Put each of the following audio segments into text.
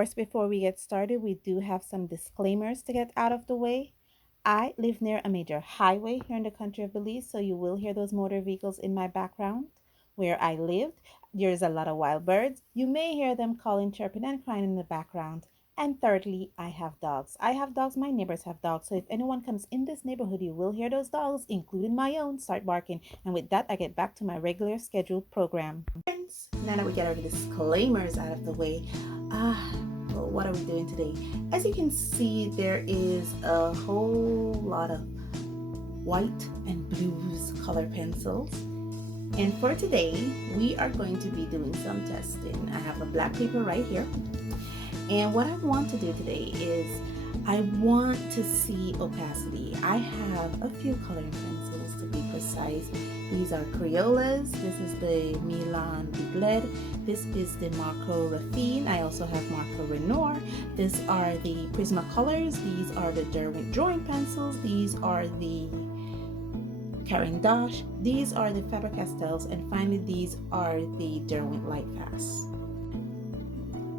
course, before we get started, we do have some disclaimers to get out of the way. I live near a major highway here in the country of Belize, so you will hear those motor vehicles in my background. Where I lived, there's a lot of wild birds. You may hear them calling, chirping, and crying in the background. And thirdly, I have dogs. I have dogs, my neighbors have dogs. So if anyone comes in this neighborhood, you will hear those dogs, including my own, start barking. And with that, I get back to my regular scheduled program. Now that we get our disclaimers out of the way, well, what are we doing today? As you can see, there is a whole lot of white and blues color pencils. And for today, we are going to be doing some testing. I have a black paper right here. And what I want to do today is I want to see opacity. I have a few coloring pencils to be precise. These are Crayolas. This is the Milan Big Lead. This is the Marco Raffine. I also have Marco Renoir. These are the Prismacolors. These are the Derwent Drawing pencils. These are the Caran Dache. These are the Faber Castells. And finally, these are the Derwent Lightfast.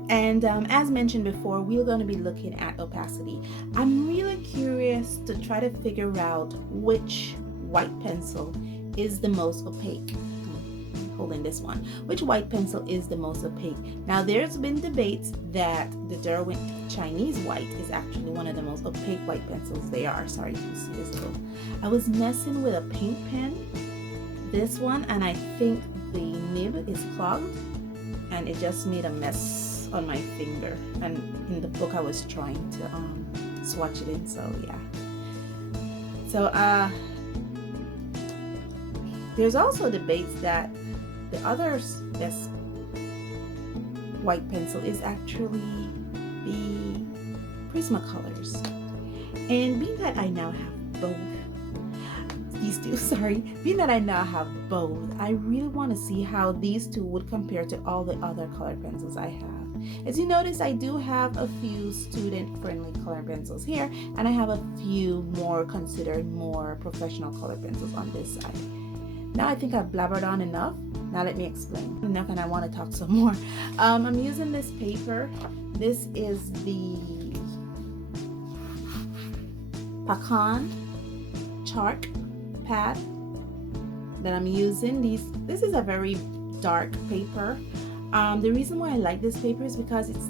And as mentioned before, we're going to be looking at opacity. I'm really curious to try to figure out which white pencil is the most opaque. Holding this one. Which white pencil is the most opaque? Now, there's been debates that the Derwent Chinese white is actually one of the most opaque white pencils they are. Sorry if you see this little. I was messing with a paint pen, this one, and I think the nib is clogged, and it just made a mess on my finger. And in the book, I was trying to swatch it in. So yeah. So there's also debates that the other best white pencil is actually the Prismacolors. And being that I now have both, these two, sorry, being that I now have both, I really want to see how these two would compare to all the other color pencils I have. As you notice, I do have a few student-friendly color pencils here, and I have a few more considered more professional color pencils on this side. Now I think I've blabbered on enough. Now let me explain enough, and I want to talk some more. I'm using this paper. This is the Caran chalk pad that I'm using. This is a very dark paper. The reason why I like this paper is because it's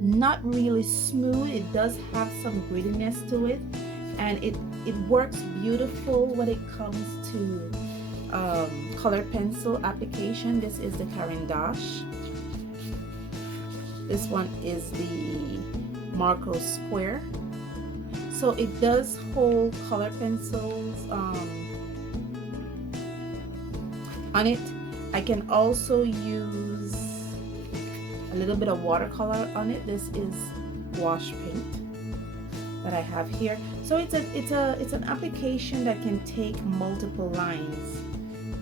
not really smooth. It does have some grittiness to it, and it works beautiful when it comes to colored pencil application. This is the Caran Dache. This one is the Marco Square. So it does hold color pencils on it. I can also use a little bit of watercolor on it. This is wash paint that I have here. So it's an application that can take multiple lines.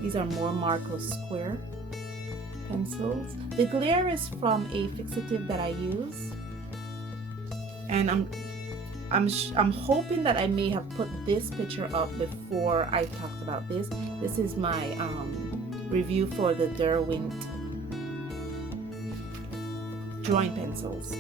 These are more Marco Square pencils. The glare is from a fixative that I use, and I'm hoping that I may have put this picture up before I talked about this. This is my review for the Derwent drawing pencils.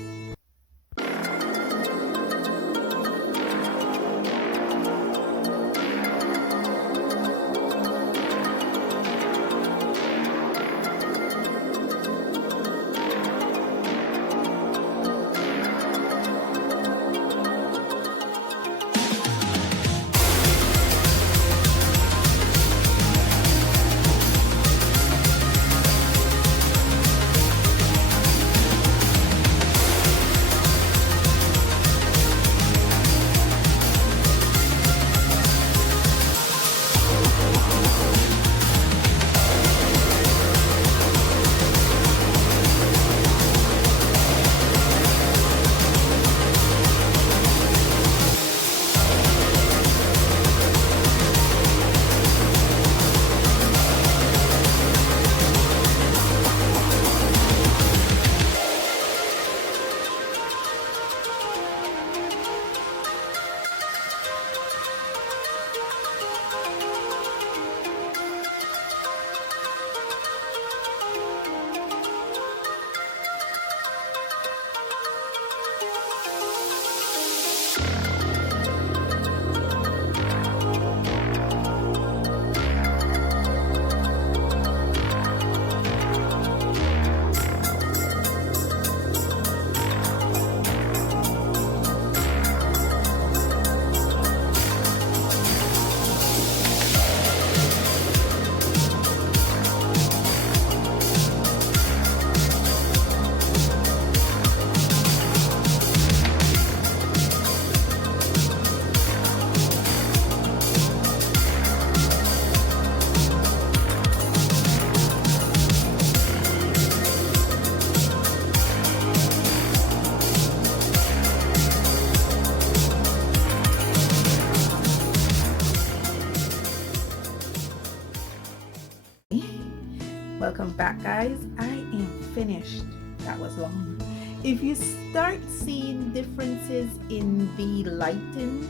Welcome back, guys. I am finished. That was long. If you start seeing differences in the lighting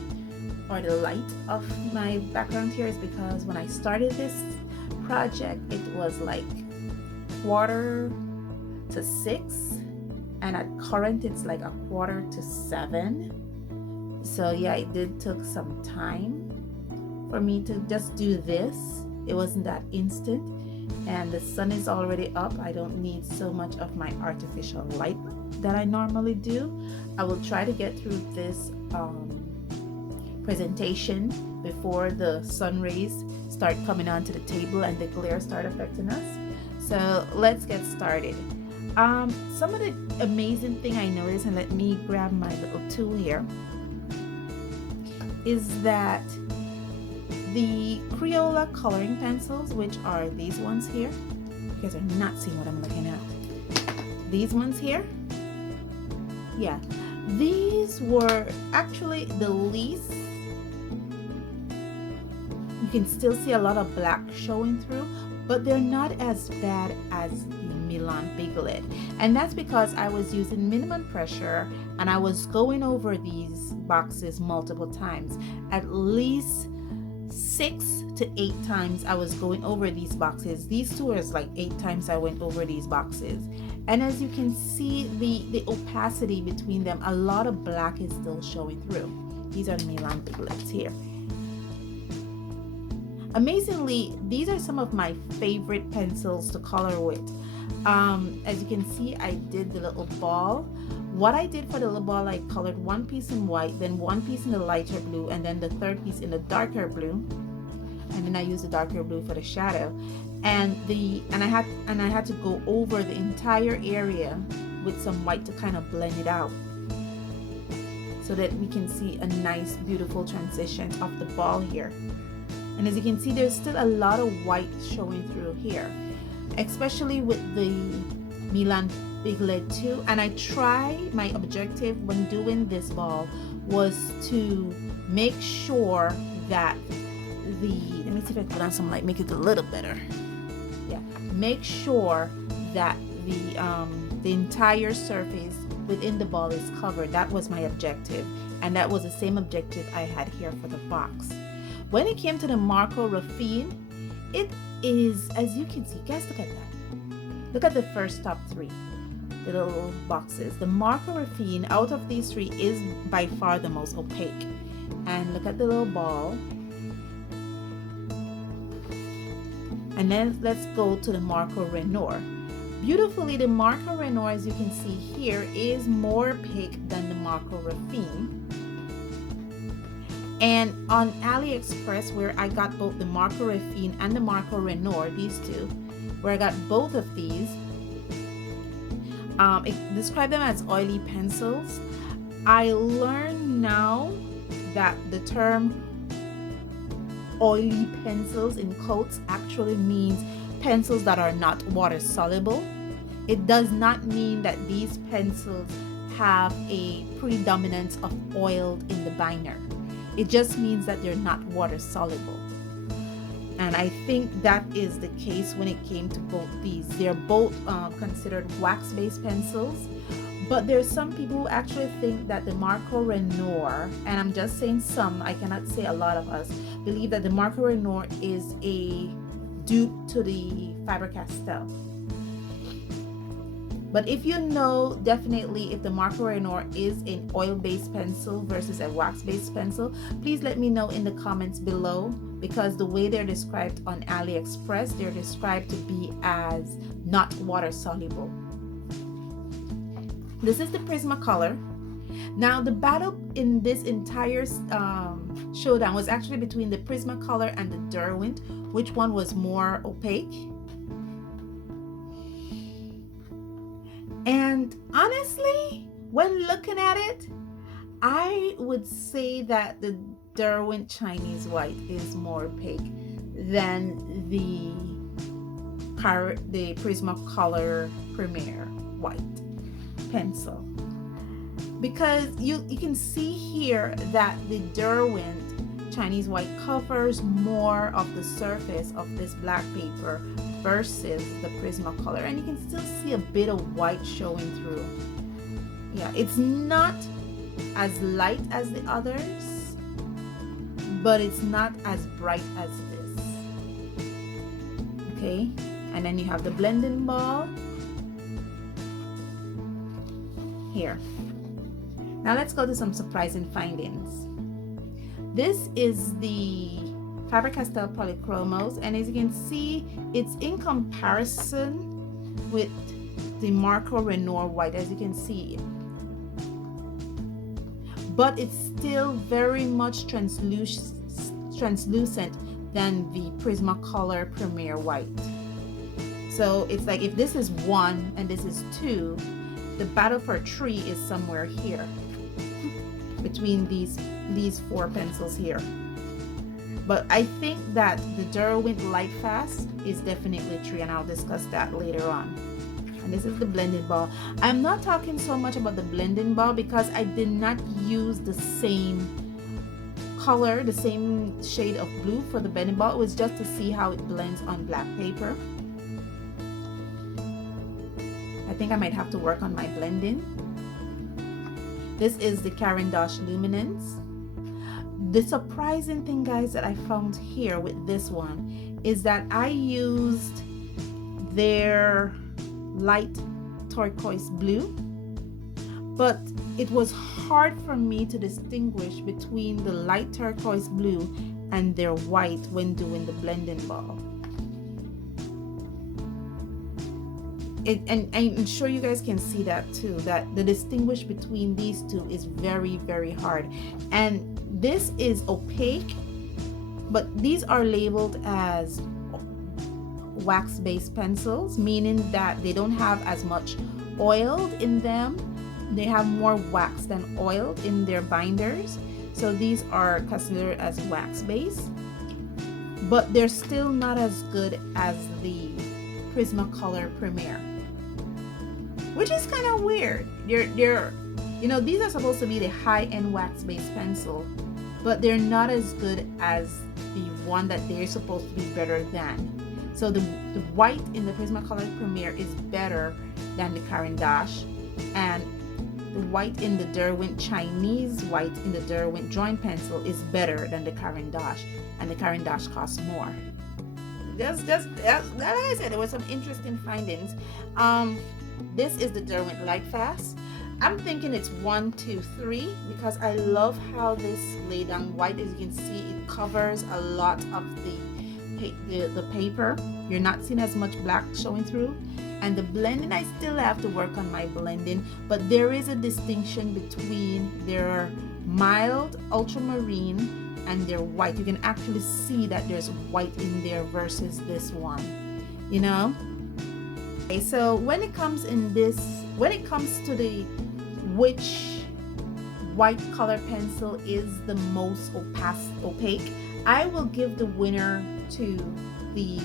or the light of my background here, is because when I started this project it was like 5:45, and at current it's like 6:45. So yeah, it did took some time for me to just do this. It wasn't that instant, and the sun is already up. I don't need so much of my artificial light that I normally do. I will try to get through this presentation before the sun rays start coming onto the table and the glare start affecting us. So let's get started. Some of the amazing thing I noticed, and let me grab my little tool here, is that the Crayola coloring pencils, which are these ones here, you guys are not seeing what I'm looking at. These ones here, yeah, these were actually the least. You can still see a lot of black showing through, but they're not as bad as the Milan Big Lead. And that's because I was using minimum pressure and I was going over these boxes multiple times. At least 6 to 8 times I was going over these boxes. These two is like 8 times I went over these boxes. And as you can see, the opacity between them, a lot of black is still showing through. These are the Milan Big Leads here. Amazingly, these are some of my favorite pencils to color with. As you can see, I did the little ball. What I did for the little ball, I colored one piece in white, then one piece in the lighter blue, and then the third piece in the darker blue. And then I used the darker blue for the shadow. And I had to go over the entire area with some white to kind of blend it out, so that we can see a nice, beautiful transition of the ball here. And as you can see, there's still a lot of white showing through here, especially with the Milan Big Lead too. And my objective when doing this ball was to make sure that let me see if I can put on some light, make it a little better. Yeah, make sure that the entire surface within the ball is covered. That was my objective, and that was the same objective I had here for the box. When it came to the Marco Raffine, it is, as you can see, guys, look at that. Look at the first top 3, the little boxes. The Marco Raffine out of these 3 is by far the most opaque. And look at the little ball. And then let's go to the Marco Renoir. Beautifully, the Marco Renoir, as you can see here, is more opaque than the Marco Raffine. And on AliExpress, where I got both the Marco Raffine and the Marco Renoir, these two, where I got both of these, it described them as oily pencils. I learned now that the term oily pencils in quotes actually means pencils that are not water soluble. It does not mean that these pencils have a predominance of oil in the binder. It just means that they're not water soluble. And I think that is the case when it came to both these. They're both considered wax-based pencils, but there's some people who actually think that the Marco Renoir, and I'm just saying some, I cannot say a lot of us, believe that the Marco Renoir is a dupe to the Faber Castell. But if you know definitely if the Marco Renoir is an oil-based pencil versus a wax-based pencil, please let me know in the comments below, because the way they're described on AliExpress, they're described to be as not water soluble. This is the Prismacolor. Now the battle in this entire showdown was actually between the Prismacolor and the Derwent. Which one was more opaque? And honestly, when looking at it, I would say that the Derwent Chinese White is more opaque than the Prismacolor Premier White pencil, because you can see here that the Derwent Chinese White covers more of the surface of this black paper versus the Prismacolor, and you can still see a bit of white showing through. Yeah, it's not as light as the others, but it's not as bright as this. Okay, and then you have the blending ball here. Now let's go to some surprising findings. This is the Faber Castell Polychromos, and as you can see, it's in comparison with the Marco Renoir white, as you can see, but it's still very much translucent than the Prismacolor Premier white. So it's like if this is 1 and this is 2, the battle for 3 is somewhere here between these 4 pencils here. But I think that the Derwent Lightfast is definitely 3, and I'll discuss that later on. And this is the blending ball. I'm not talking so much about the blending ball because I did not use the same color, the same shade of blue for the blending ball. It was just to see how it blends on black paper. I think I might have to work on my blending. This is the Caran Dache Luminance. The surprising thing, guys, that I found here with this one is that I used their light turquoise blue, but it was hard for me to distinguish between the light turquoise blue and their white when doing the blending ball. And I'm sure you guys can see that too, that the distinguish between these two is very, very hard. And this is opaque, but these are labeled as wax-based pencils, meaning that they don't have as much oiled in them. They have more wax than oiled in their binders. So these are considered as wax-based, but they're still not as good as the Prismacolor Premier, which is kind of weird. They're you know, these are supposed to be the high-end wax-based pencil, but they're not as good as the one that they're supposed to be better than. So the white in the Prismacolor Premier is better than the Caran Dache, and the white in the Derwent Chinese white in the Derwent Drawing pencil is better than the Caran Dache, and the Caran Dache costs more. Like I said, there were some interesting findings. This is the Derwent Lightfast. I'm thinking it's 1, 2, 3 because I love how this laid down white. As you can see, it covers a lot of the paper. You're not seeing as much black showing through. And the blending, I still have to work on my blending, but there is a distinction between their mild ultramarine and their white. You can actually see that there's white in there versus this one, you know. Okay, so when it comes to the which white color pencil is the most opaque, I will give the winner to the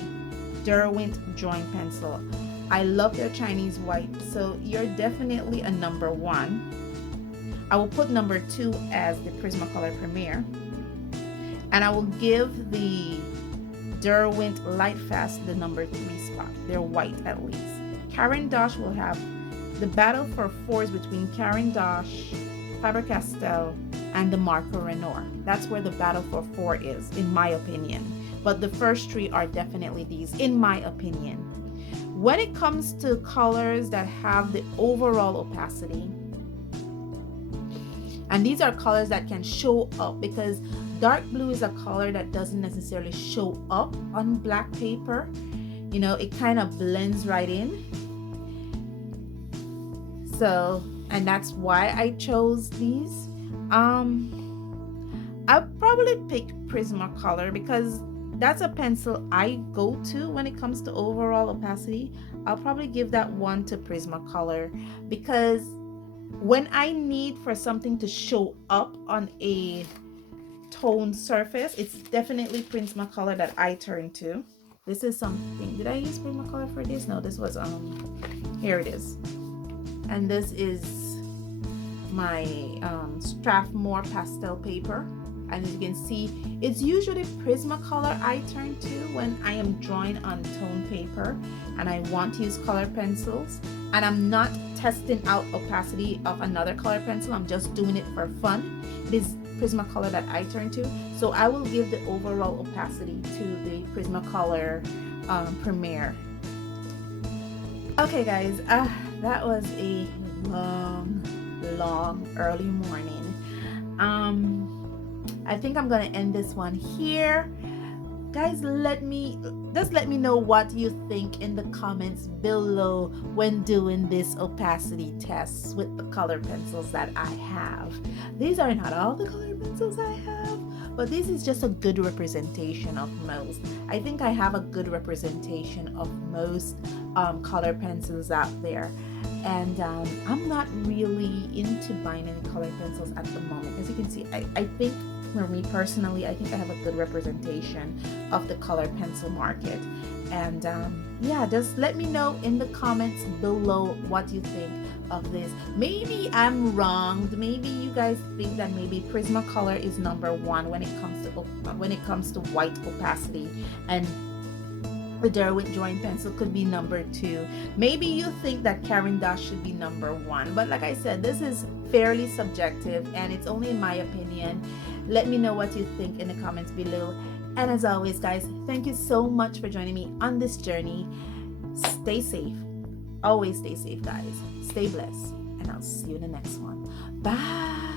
Derwent Drawing pencil. I love their Chinese white, so you're definitely a number 1. I will put number 2 as the Prismacolor Premier, and I will give the Derwent Lightfast the number 3 spot. They're white at least. Caran Dache will have the battle for 4 is between Caran Dache, Faber Castell, and the Marco Renoir. That's where the battle for 4 is, in my opinion. But the first 3 are definitely these, in my opinion. When it comes to colors that have the overall opacity, and these are colors that can show up, because dark blue is a color that doesn't necessarily show up on black paper. You know, it kind of blends right in. So, and that's why I chose these. I'll probably pick Prismacolor because that's a pencil I go to when it comes to overall opacity. I'll probably give that one to Prismacolor because when I need for something to show up on a toned surface, it's definitely Prismacolor that I turn to. This is something, did I use Prismacolor for this? No, this was, here it is. And this is my Strathmore pastel paper. And as you can see, it's usually Prismacolor I turn to when I am drawing on tone paper and I want to use color pencils, and I'm not testing out opacity of another color pencil, I'm just doing it for fun. It is Prismacolor that I turn to, so I will give the overall opacity to the Prismacolor Premier. Okay guys, that was a long early morning. I think I'm gonna end this one here. Guys, let me know what you think in the comments below when doing this opacity tests with the color pencils that I have. These are not all the color pencils I have, but this is just a good representation of most. I think I have a good representation of most color pencils out there. And I'm not really into buying any color pencils at the moment. As you can see, I think for me personally, I think I have a good representation of the color pencil market. And yeah, just let me know in the comments below what you think of this. Maybe I'm wrong. Maybe you guys think that maybe Prismacolor is #1 when it comes to white opacity, and the Derwent Drawing Pencil could be #2. Maybe you think that Caran Dache should be #1, but like I said, this is fairly subjective and it's only in my opinion. Let me know what you think in the comments below. And as always, guys, thank you so much for joining me on this journey. Stay safe. Always stay safe, guys. Stay blessed. And I'll see you in the next one. Bye.